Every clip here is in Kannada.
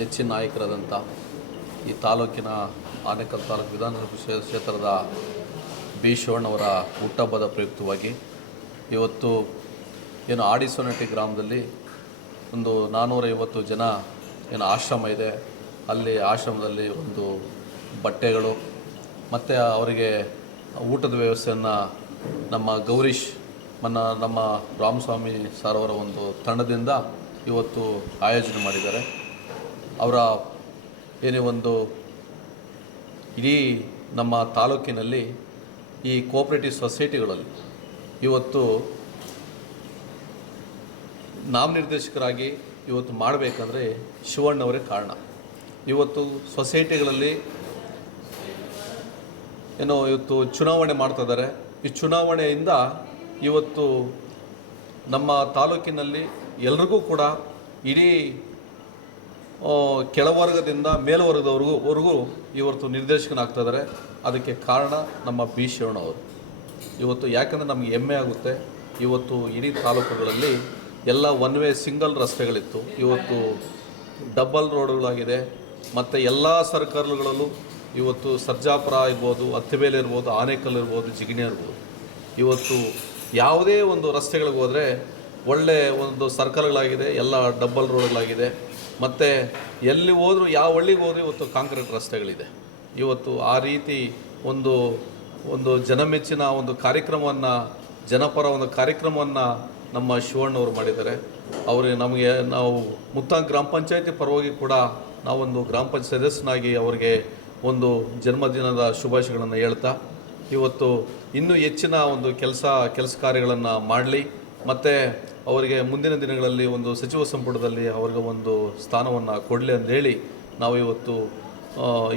ನೆಚ್ಚಿನ ನಾಯಕರಾದಂಥ ಈ ತಾಲೂಕಿನ ಆನೇಕಲ್ ತಾಲೂಕು ವಿಧಾನಸಭಾ ಕ್ಷೇತ್ರದ ಬಿ ಶಿವಣ್ಣವರ ಹುಟ್ಟಹಬ್ಬದ ಪ್ರಯುಕ್ತವಾಗಿ ಇವತ್ತು ಏನು ಆಡಿಸೋನಟ್ಟಿ ಗ್ರಾಮದಲ್ಲಿ ಒಂದು ನಾನ್ನೂರೈವತ್ತು ಜನ ಏನು ಆಶ್ರಮ ಇದೆ ಅಲ್ಲಿ ಆಶ್ರಮದಲ್ಲಿ ಒಂದು ಬಟ್ಟೆಗಳು ಮತ್ತು ಅವರಿಗೆ ಊಟದ ವ್ಯವಸ್ಥೆಯನ್ನು ನಮ್ಮ ಗೌರೀಶ್ ಮನ್ನ ನಮ್ಮ ರಾಮಸ್ವಾಮಿ ಸಾರ್ ಅವರ ಒಂದು ತಂಡದಿಂದ ಇವತ್ತು ಆಯೋಜನೆ ಮಾಡಿದ್ದಾರೆ ಅವರ ಏನೇ ಒಂದು ಇಡೀ ನಮ್ಮ ತಾಲೂಕಿನಲ್ಲಿ ಈ ಕೋಆಪ್ರೇಟಿವ್ ಸೊಸೈಟಿಗಳಲ್ಲಿ ಇವತ್ತು ನಾಮನಿರ್ದೇಶಕರಾಗಿ ಇವತ್ತು ಮಾಡಬೇಕಂದ್ರೆ ಶಿವಣ್ಣವರೇ ಕಾರಣ ಇವತ್ತು ಸೊಸೈಟಿಗಳಲ್ಲಿ ಏನೋ ಇವತ್ತು ಚುನಾವಣೆ ಮಾಡ್ತಾ ಇದ್ದಾರೆ ಈ ಚುನಾವಣೆಯಿಂದ ಇವತ್ತು ನಮ್ಮ ತಾಲೂಕಿನಲ್ಲಿ ಎಲ್ರಿಗೂ ಕೂಡ ಇಡೀ ಕೆಳವರ್ಗದಿಂದ ಮೇಲ್ವರ್ಗದವರೆಗೂ ವರೆಗೂ ಇವತ್ತು ನಿರ್ದೇಶಕನಾಗ್ತಾ ಇದ್ದಾರೆ ಅದಕ್ಕೆ ಕಾರಣ ನಮ್ಮ ಬಿ ಅವರು ಇವತ್ತು ಯಾಕಂದರೆ ನಮಗೆ ಹೆಮ್ಮೆ ಆಗುತ್ತೆ ಇವತ್ತು ಇಡೀ ತಾಲೂಕುಗಳಲ್ಲಿ ಎಲ್ಲ ಒನ್ ವೇ ಸಿಂಗಲ್ ರಸ್ತೆಗಳಿತ್ತು ಇವತ್ತು ಡಬಲ್ ರೋಡ್ಗಳಾಗಿದೆ ಮತ್ತು ಎಲ್ಲ ಸರ್ಕಲ್ಗಳಲ್ಲೂ ಇವತ್ತು ಸರ್ಜಾಪುರ ಇರ್ಬೋದು ಹತ್ತಿಬೇಲೆ ಇರ್ಬೋದು ಆನೇಕಲ್ ಇರ್ಬೋದು ಜಿಗಿಣಿ ಇರ್ಬೋದು ಇವತ್ತು ಯಾವುದೇ ಒಂದು ರಸ್ತೆಗಳಿಗೆ ಹೋದರೆ ಒಳ್ಳೆ ಒಂದು ಸರ್ಕಲ್ಗಳಾಗಿದೆ ಎಲ್ಲ ಡಬ್ಬಲ್ ರೋಡ್ಗಳಾಗಿದೆ ಮತ್ತು ಎಲ್ಲಿ ಹೋದರೂ ಯಾವ ಹಳ್ಳಿಗೆ ಹೋದರೂ ಇವತ್ತು ಕಾಂಕ್ರೀಟ್ ರಸ್ತೆಗಳಿದೆ ಇವತ್ತು ಆ ರೀತಿ ಒಂದು ಒಂದು ಜನಮೆಚ್ಚಿನ ಒಂದು ಕಾರ್ಯಕ್ರಮವನ್ನು ಜನಪರ ಒಂದು ಕಾರ್ಯಕ್ರಮವನ್ನು ನಮ್ಮ ಶಿವಣ್ಣವರು ಮಾಡಿದ್ದಾರೆ ಅವರಿಗೆ ನಮಗೆ ನಾವು ಮುತ್ತ ಗ್ರಾಮ ಪಂಚಾಯತಿ ಪರವಾಗಿ ಕೂಡ ನಾವೊಂದು ಗ್ರಾಮ ಪಂಚಾಯತ್ ಸದಸ್ಯನಾಗಿ ಅವರಿಗೆ ಒಂದು ಜನ್ಮದಿನದ ಶುಭಾಶಯಗಳನ್ನು ಹೇಳ್ತಾ ಇವತ್ತು ಇನ್ನೂ ಹೆಚ್ಚಿನ ಒಂದು ಕೆಲಸ ಕೆಲಸ ಕಾರ್ಯಗಳನ್ನು ಮಾಡಲಿ ಮತ್ತು ಅವರಿಗೆ ಮುಂದಿನ ದಿನಗಳಲ್ಲಿ ಒಂದು ಸಚಿವ ಸಂಪುಟದಲ್ಲಿ ಅವರಿಗೆ ಒಂದು ಸ್ಥಾನವನ್ನು ಕೊಡಲಿ ಅಂದೇಳಿ ನಾವು ಇವತ್ತು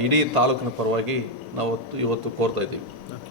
ಇಡೀ ತಾಲೂಕಿನ ಪರವಾಗಿ ನಾವು ಇವತ್ತು ಕೋರ್ತಾ ಇದ್ದೀವಿ